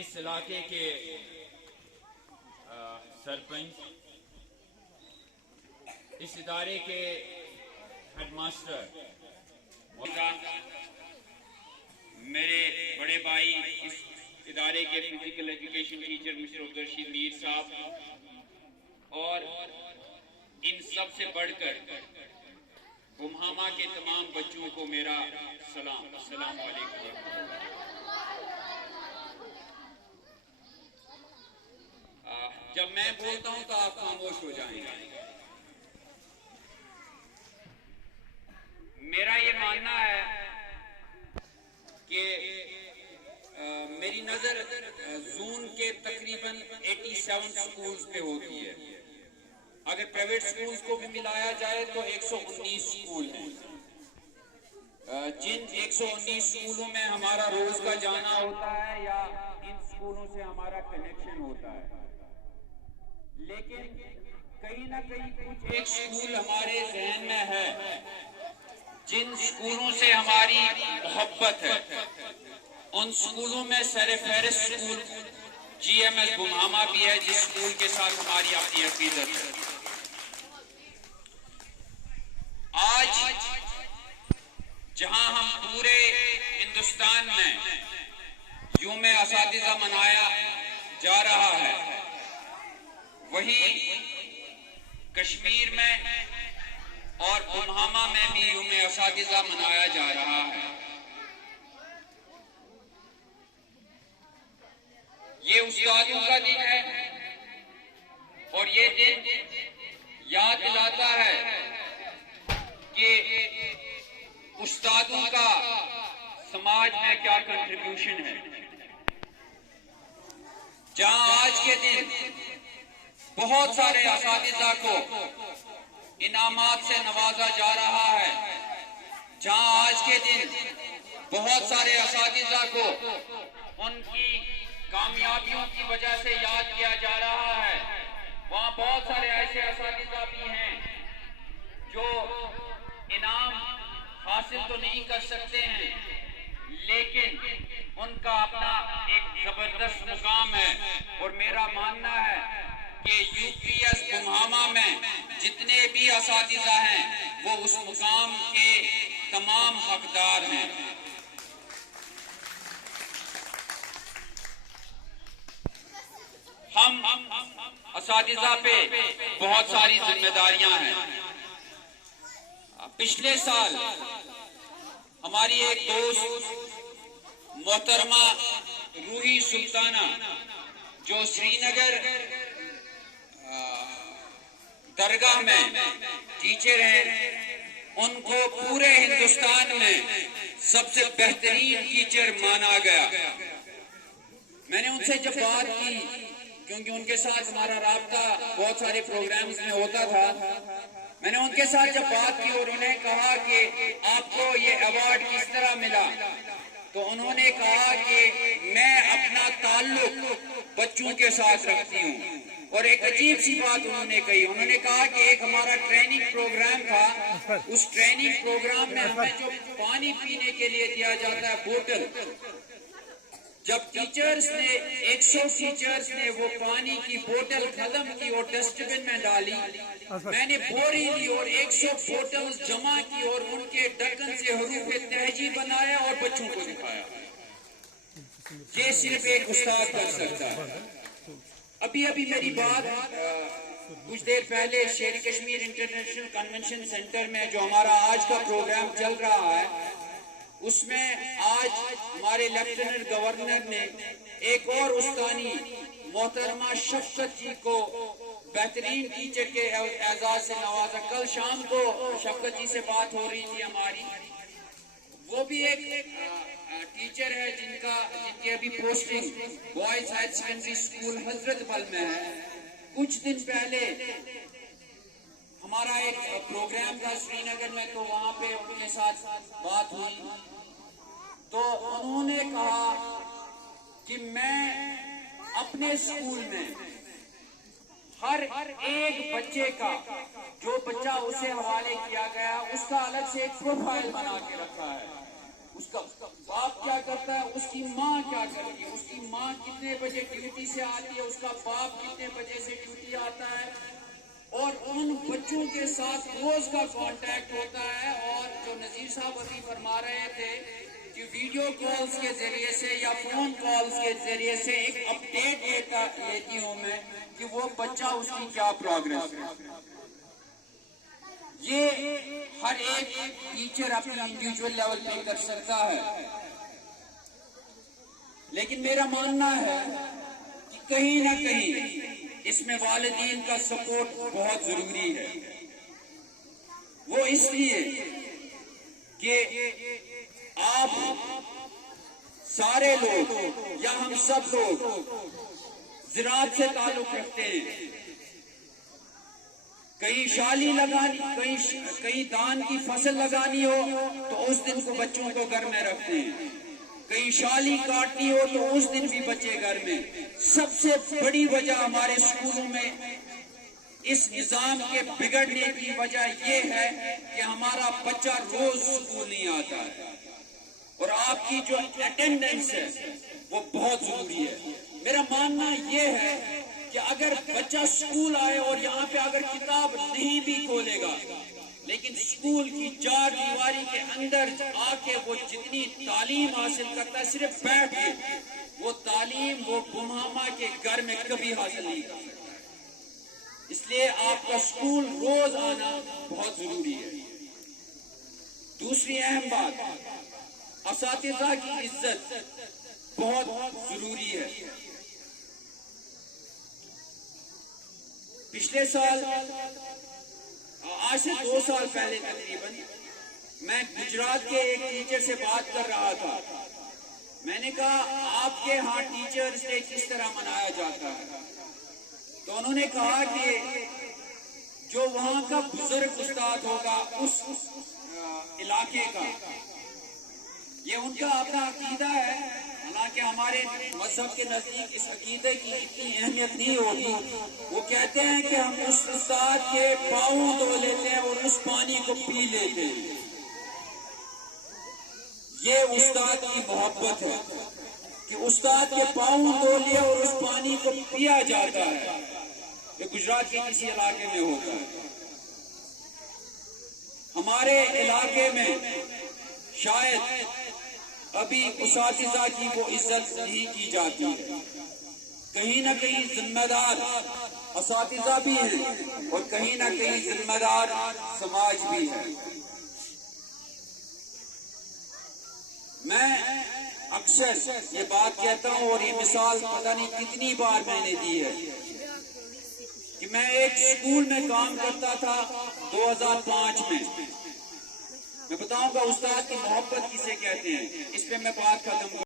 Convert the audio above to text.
اس علاقے کے سرپنچ، اس ادارے کے ہیڈ ماسٹر، میرے بڑے بھائی اس ادارے کے physical education teacher mister Abdul Rashid Mir sahab, اور ان سب سے بڑھ کر گمہامہ کے تمام بچوں کو میرا سلام، السلام علیکم۔ جب میں بولتا ہوں تو آپ خاموش ہو جائیں گے۔ میرا یہ ماننا ہے کہ میری نظر زون کے تقریباً 87 سکولز پہ ہوتی ہے۔ اگر پرائیویٹ سکولز کو بھی ملایا جائے تو 119 سکول ہیں۔ جن 119 سکولوں میں ہمارا روز کا جانا ہوتا ہے یا ان سکولوں سے ہمارا کنیکشن ہوتا ہے، لیکن کہیں نہ کہیں کچھ ایک سکول ہمارے ذہن میں ہے جن سکولوں سے ہماری محبت ہے۔ ان سکولوں میں سر فہرست سکول جی ایم ایس گمہامہ بھی ہے، جس سکول کے ساتھ ہماری اپنی عقیدت ہے۔ آج جہاں ہم پورے ہندوستان میں یوم اساتذہ منایا جا رہا ہے، وہیں کشمیر میں اور گمہامہ میں بھی یوم اساتذہ منایا جا رہا ہے۔ یہ استادوں کا دن ہے اور یہ دن یاد دلاتا ہے کہ استادوں کا سماج میں کیا کنٹریبیوشن ہے۔ جہاں آج کے دن بہت سارے اساتذہ کو انعامات سے نوازا جا رہا ہے، جہاں آج کے دن بہت سارے اساتذہ کو ان کی کامیابیوں کی وجہ سے یاد کیا جا رہا ہے، وہاں بہت سارے ایسے اساتذہ بھی ہیں جو انعام حاصل تو نہیں کر سکتے ہیں، لیکن ان کا اپنا ایک زبردست مقام ہے۔ اور میرا ماننا ہے کہ یو پی ایس گمہامہ میں جتنے بھی اساتذہ ہیں وہ اس مقام کے تمام حقدار ہیں۔ ہم اساتذہ پہ بہت ساری ذمہ داریاں ہیں۔ پچھلے سال ہماری ایک دوست محترمہ روحی سلطانہ جو سری نگر درگاہ میں ٹیچر ہیں، ان کو پورے ہندوستان میں سب سے بہترین ٹیچر مانا گیا۔ میں نے ان سے جب بات کی، کیونکہ ان کے ساتھ ہمارا رابطہ بہت سارے پروگرامز میں ہوتا تھا، میں نے ان کے ساتھ جب بات کی اور انہیں کہا کہ آپ کو یہ ایوارڈ کس طرح ملا، تو انہوں نے کہا کہ میں اپنا تعلق بچوں کے ساتھ رکھتی ہوں۔ اور ایک عجیب سی بات انہوں نے کہی، انہوں نے کہا کہ ایک ہمارا ٹریننگ پروگرام تھا، اس ٹریننگ پروگرام میں ہمیں جو پانی پینے کے لیے دیا جاتا ہے بوتل، جب ٹیچرز نے 100 ٹیچرز نے وہ پانی کی بوتل ختم کی اور ڈسٹ بن میں ڈالی، میں نے بوری لی اور 100 بوتلز جمع کی اور ان کے ڈھکن سے حروف تہجی بنایا اور بچوں کو دکھایا۔ یہ صرف ایک استاد کر سکتا ہے۔ ابھی میری بات کچھ دیر پہلے شیر کشمیر انٹرنیشنل کنونشن سینٹر میں جو ہمارا آج کا پروگرام چل رہا ہے، اس میں آج ہمارے لیفٹیننٹ گورنر نے ایک اور استانی محترمہ شفقت جی کو بہترین ٹیچر کے اعزاز سے نوازا۔ کل شام کو شفقت جی سے بات ہو رہی تھی ہماری، وہ بھی ایک ٹیچر ہے جن کی ابھی posting boys higher secondary school Hazratbal میں ہے۔ کچھ دن پہلے ہمارا ایک پروگرام تھا سری نگر میں، تو وہاں پہ ان کے ساتھ بات ہوئی، تو انہوں نے کہا کہ میں اپنے اسکول میں ہر ایک بچے کا، جو بچہ اسے حوالے کیا گیا، اس کا الگ سے ایک پروفائل بنا کے رکھا ہے۔ اس کا باپ کیا کرتا ہے، اس کی ماں کیا کرتی ہے، اس کی ماں کتنے بجے ڈیوٹی سے آتی ہے، اس کا باپ کتنے بجے سے ڈیوٹی آتا ہے، اور ان بچوں کے ساتھ روز کا کانٹیکٹ ہوتا ہے۔ اور جو نذیر صاحب ابھی فرما رہے تھے کہ ویڈیو کالز کے ذریعے سے یا فون کالز کے ذریعے سے ایک اپڈیٹ لیتی ہوں میں کہ وہ بچہ اس کی کیا پروگریس ہے۔ یہ ہر ایک ٹیچر اپنی انڈیویجول لیول پہ کر سکتا ہے، لیکن میرا ماننا ہے کہ کہیں نہ کہیں اس میں والدین کا سپورٹ بہت ضروری ہے۔ وہ اس لیے کہ آپ سارے لوگ یا ہم سب لوگ زراعت سے تعلق رکھتے ہیں۔ کہیں شالی لگانی، کہیں دان کی فصل لگانی ہو تو اس دن کو بچوں کو گھر میں رکھتے ہیں، کہیں شالی کاٹنی ہو تو اس دن بھی بچے گھر میں۔ سب سے بڑی وجہ ہمارے اسکولوں میں اس نظام کے بگڑنے کی وجہ یہ ہے کہ ہمارا بچہ روز اسکول نہیں آتا ہے، اور آپ کی جو اٹینڈنس ہے وہ بہت ضروری ہے۔ میرا ماننا یہ ہے کہ اگر بچہ اسکول آئے اور یہاں پہ اگر کتاب نہیں بھی کھولے گا، لیکن اسکول کی چار دیواری کے اندر آ کے وہ جتنی تعلیم حاصل کرتا ہے صرف بیٹھ کے، وہ تعلیم وہ گمہما کے گھر میں کبھی حاصل نہیں کر سکتا۔ اس لیے آپ کا اسکول روز آنا بہت ضروری ہے۔ دوسری اہم بات، اساتذہ کی عزت بہت ضروری ہے۔ پچھلے سال، آج سے 2 سال پہلے تقریباً، میں گجرات کے ایک ٹیچر سے بات کر رہا تھا۔ میں نے کہا آپ کے ہاں ٹیچرز ڈے کس طرح منایا جاتا ہے؟ تو انہوں نے کہا کہ جو وہاں کا بزرگ استاد ہوگا اس علاقے کا، یہ ان کا اپنا عقیدہ ہے، حالانکہ ہمارے مذہب کے نزدیک اس عقیدے کی اتنی اہمیت نہیں ہوتی۔ وہ کہتے ہیں کہ ہم اس استاد کے پاؤں دھو لیتے ہیں اور اس پانی کو پی لیتے ہیں۔ یہ استاد کی محبت ہے کہ استاد کے پاؤں دھو لیا اور اس پانی کو پیا جاتا ہے۔ یہ گجرات کے کسی علاقے میں ہوتا ہے۔ ہمارے علاقے میں شاید ابھی اساتذہ کی وہ عزت نہیں کی جاتی ہے۔ کہیں نہ کہیں ذمہ دار اساتذہ بھی ہیں اور کہیں نہ کہیں ذمہ دار سماج بھی ہے۔ میں اکثر یہ بات کہتا ہوں اور یہ مثال پتہ نہیں کتنی بار میں نے دی ہے کہ میں ایک اسکول میں کام کرتا تھا 2005 میں۔ میں بتاؤں گا استاد کی محبت کسے کہتے ہیں، اس پہ میں بات ختم کروں۔